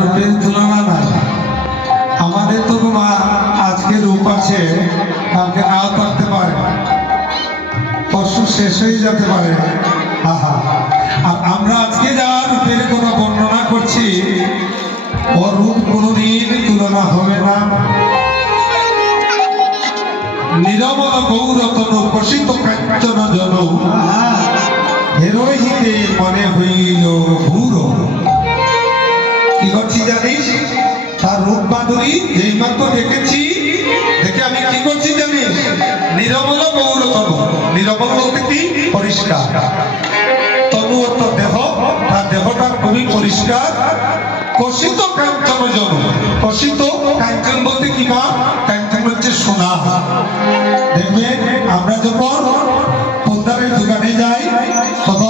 রূপের তুলনা নাই আমাদের তো মা আজকে রূপ আছে কালকে নাও থাকতে পারে। পশু শেষ হয়ে যেতে পারে। আহা। আর আমরা আজকে যা রূপের কোনো বর্ণনা করছি ও রূপ কোনোদিন তুলনা হবে না। নিরমল গৌরতন প্রসিত কাঞ্চন জন হেরোহিতে মনে হইল ভূর করছি জানিস? তার রূপ যেই মাত্র দেখেছি। দেখে আমি কি করছি জানিস? নিরমল বলতে কি? পরিষ্কার। তনু দেহ। তার দেহটা খুবই পরিষ্কার। কষিত কাঞ্চন জন। কষিত কাঞ্চন বলতে কি মা? কাঞ্চন হচ্ছে সোনা। দেখবে, আমরা যখন পদ্মারের দোকানে যাই, তখন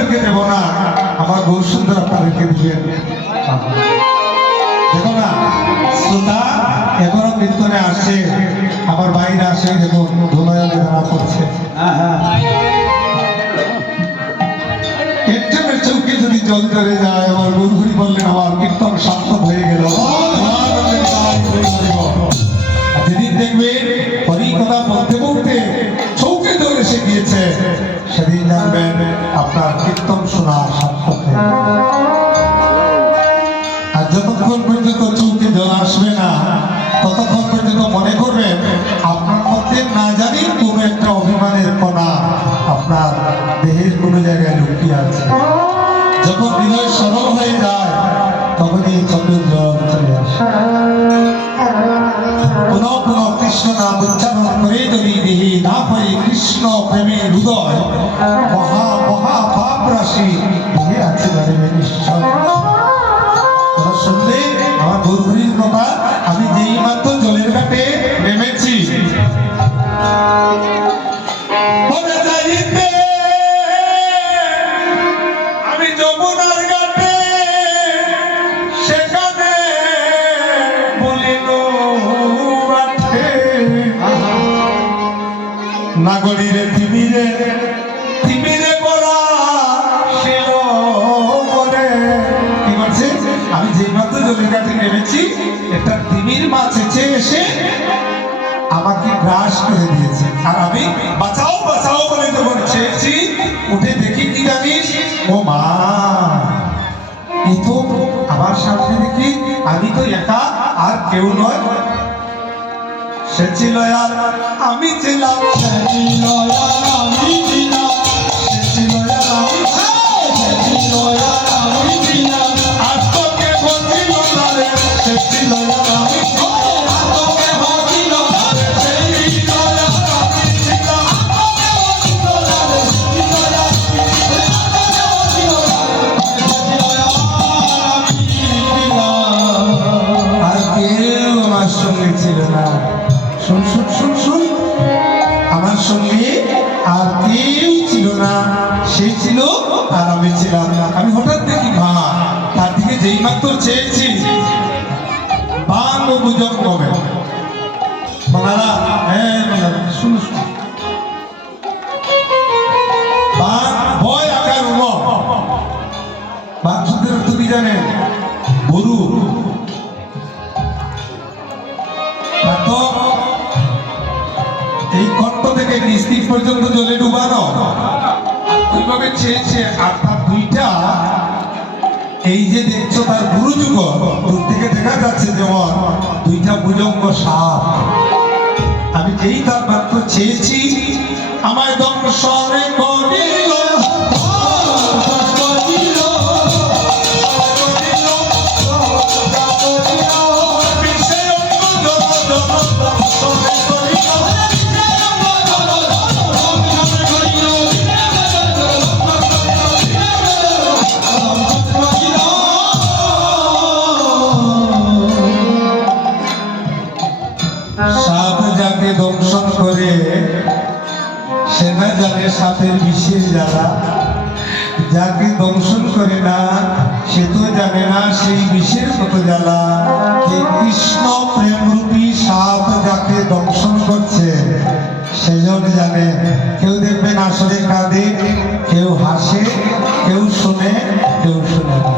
আপনাদেরকে দেব না। আমার বহু সুন্দর আপনাদেরকে দিবেন দেখো না শ্রোতা এখনও কীর্তনে আসছে আমার বাইরে আসে দেখো ধুলায়নে ধরা পড়ছে। একজনের চৌকে যদি জল ধরে যায় জল এসে গিয়েছে সেদিন জানবেন আপনার কীর্তন শোনা নাগরীরে তিমিরে তিমিরে বলা আমি যে মাত্র জলের ঘাটে নেমেছি একটা তিমির মাছ এসে এসে আমাকে গ্রাস করে দিয়েছে। আর আমি বাঁচাও বাঁচাও বলে যখন চেয়েছি। উঠে দেখি কি জানিস? ও মা এই তো আমার সামনে দেখি, আমি তো একা আর কেউ নয়। সে ছিল আর আমি ছিলাম সে ছিল আর আমি ছিলাম ছেয়েছে আর দুইটা। এই যে দেখছ তার গুরু যুগ দূর থেকে দেখা যাচ্ছে যেমন দুইটা ভুজঙ্গ সাপ। আমি যেই তার মাত্র চেয়েছি আমায় দংশনে করিল করিল। জ্বালা যাকে দংশন করে না, সে তো জানে না সেই বিষের কত জ্বালা। এই কৃষ্ণ প্রেমরূপী সাপ যাকে দংশন করছে সেজন জানে। কেউ দেখবেন আসলে কাঁদে, কেউ হাসে, কেউ শোনে কেউ শোনে না।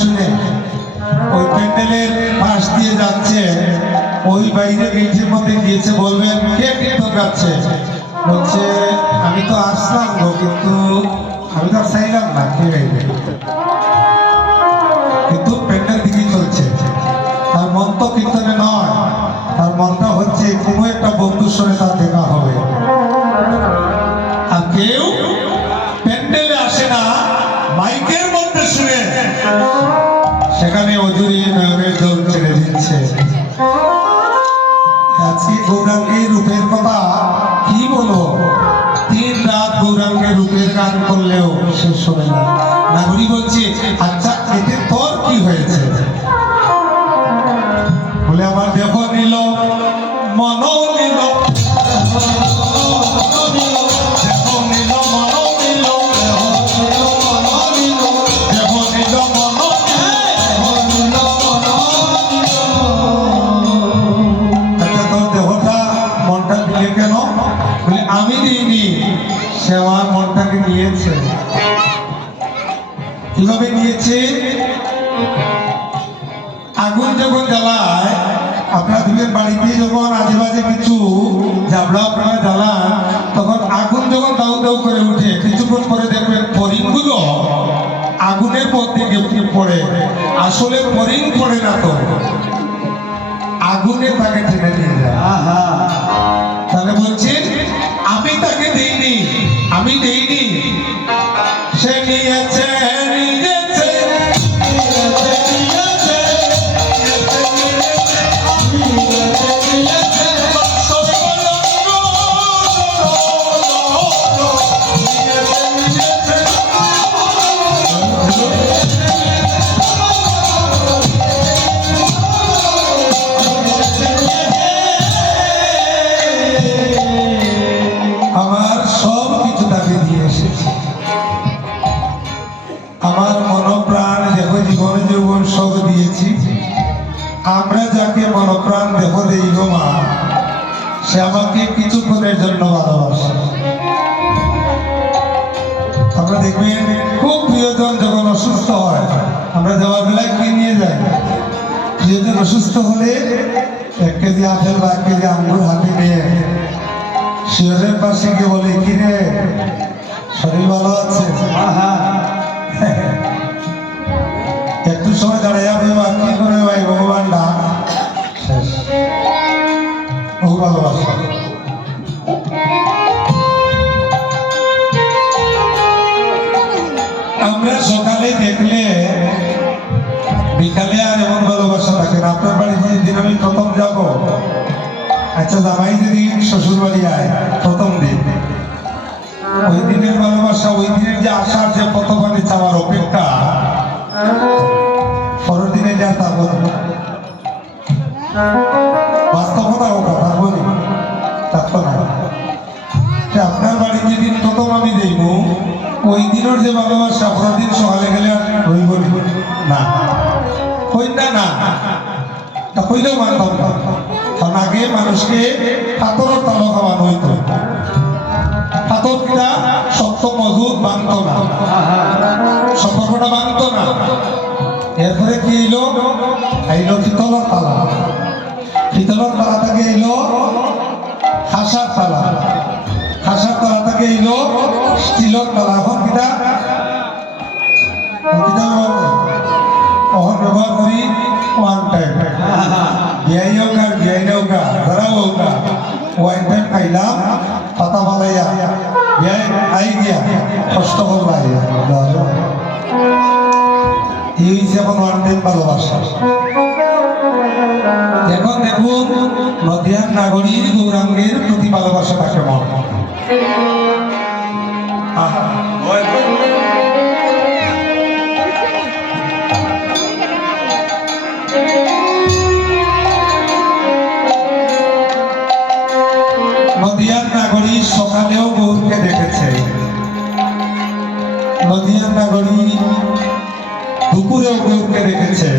শুনে? ওই প্যান্ডেলের পাশ দিয়ে যাচ্ছে, ওই বাইরে গেটের মধ্যে গিয়েছে বলবেন কে যাচ্ছে বলছে, আমি তো আসলাম গো, কিন্তু আমি তো চাইলাম না, কে গাইবে? কিন্তু পেটের দিকে চলছে। তার মন তো কীর্তনে নয়, তার মনটা হচ্ছে কোনো একটা বন্ধুর সঙ্গে তার দেখা হবে। আর কেউ প্যান্ডেলে আসে না, মাইকের মধ্যে শুনে। সেখানে অজুরি নয়নের জল ছেড়ে দিচ্ছে। আজকে গৌরাঙ্গের রূপের কথা কি বলব তিন রাত গৌরাঙ্গের রূপের গান করলেও শেষ হবে না। নাগরী বলছে আচ্ছা এতে তোর কি হয়েছে? বলে, আমার দেখো নিল নিয়েছে আগুন যখন জ্বালায় আপনাদের বাড়িতে যখন আজেবাজে কিছু জাবড়া আপনারা জ্বালান তখন আগুন যখন দাউ দাউ করে উঠে কিছুক্ষণ পরে দেখবেন ফরিংগুলো আগুনের মধ্যে গেপে পড়ে। আসলে ফরিং পড়ে না তো। আগুনে তাকে টেনে নিয়ে যায়। আহা। তাহলে বলছেন আমি তাকে দেইনি আমি দেইনি। সে নিয়েছে কেজি আপেল বা এক কেজি আঙ্গুর হাতে নিয়ে শিয়রের পাশে গিয়ে বলে কি রে? শরীর ভালো আছে? একটু সময় দাঁড়াই আপনি কি করে ভাই ভগবান না ভালোবাসা। আচ্ছা জামাই যেদিন শ্বশুর বাড়ি আয়, প্রথম দিন। ওই দিনের ভালোবাসা, ওই দিনের যে আশার যে কতখানি চাওয়ার অপেক্ষা, পরের দিনে যা তা বলব বাস্তবতা ও কথা বলি না আপনার বাড়ি যেদিন প্রথম আমি দেইব ওই দিনের যে ভালোবাসা দিন সকালে গেলে আর রইব না। কইনা না। তা কইলেও মানতাম। না আগে মানুষকে পাথরের তালো খাওয়ানো হইতো। পাথর কিনা শক্ত মজুত বানত না। আহা সম্পর্কটা বানত না। এরপরে কি এলো এলো পিতলের তালা পিতলের তালা থেকে এলো হাসার তালা হাসার তালা থেকে এলো স্টিলের তালা এখন কিনা ব্যবহার করি ওয়ান টাইম খাইলাম পাতা ফালাইয়া আই গিয়া কষ্ট করবাই। এই যে এখন ওয়ান টাইম ভালোবাসা। এখন দেখুন, নদিয়ার নাগরিক গৌরাঙ্গের প্রতি ভালোবাসাটা কেমন? নদিয়ার নাগরী সকালেও গৌরকে দেখেছে। নদিয়ার নাগরী দুপুরেও গৌরকে দেখেছে।